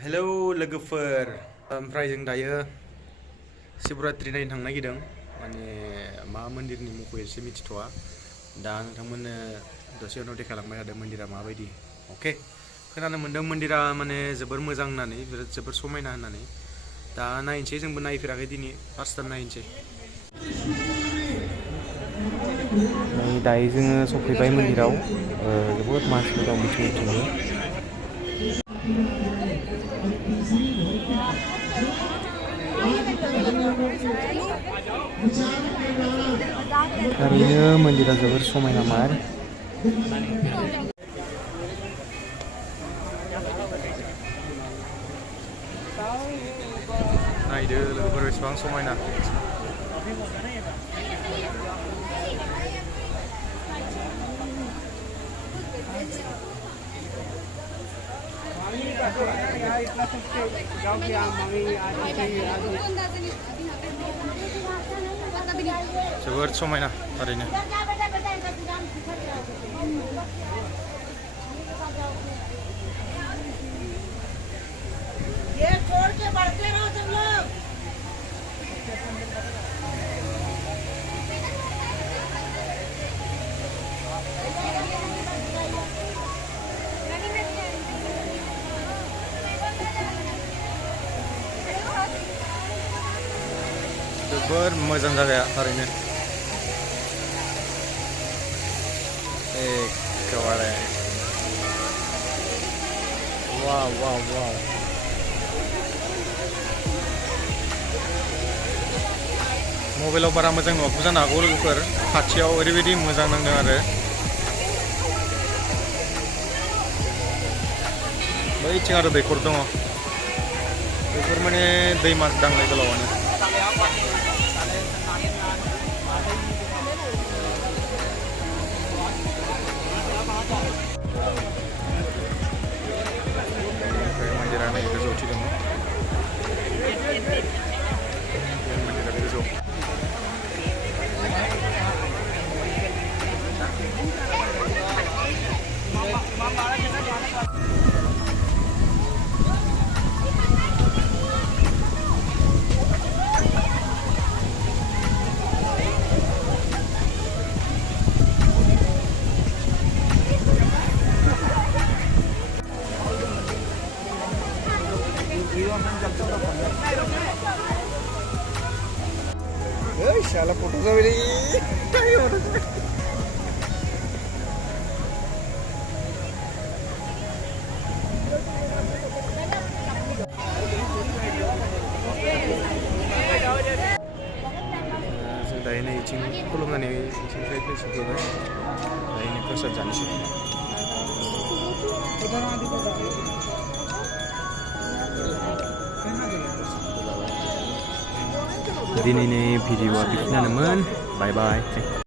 hello लोगोफोर ओमफ्राय जों दायो शिवरात्रि नायनो थांनो नागिरदों माने मा मन्दिरनि मुंखौ एसे मिथिथ'आ दा नोंथांमोननो दसे उनाव देखायलांबाय थादों मन्दिरा माबायदि अके खोनानो मोन्दों मन्दिरा माने जोबोर मोजां होननानै जोबोर समायना होननानै दा नायनोसै जोंबो नायफेराखै दिनै फार्स्ट टाइम नायनोसै दायो जोङो सफैबाय मन्दिराव जोबोद मानसिफोर दं बिथिंबो थारैनो मन्दिरा जोबोर समायनामार नायदो लोगोफोर बेसेबां समायना जोबोर समायना थारैनो ये छोड़ के बढ़ते रहो तुम लोग जोबोर मोजां जायगाया थारैनो एखेबारे वाव वाव वाव मबाइलाव बारा मोजां नुवाखै जानो हागौ लोगोफोर खाथियाव ओरैबायदि मोजां नांदों आरो बैथिं आरो दैखर दङ दैखर माने दैमा दांनाय गोलावानो मन्दिरा नै गोजौथि दङ मन्दिरा गोजौ शाला फोटो का मेरी जों दायो नै इथिं खुलुमनानै इथिंनिफ्राय फैफिनबाय दायो नै प्रसाद जानोसै दिनैनि भिडिअआ बेखिनियानोमोन बाय बाय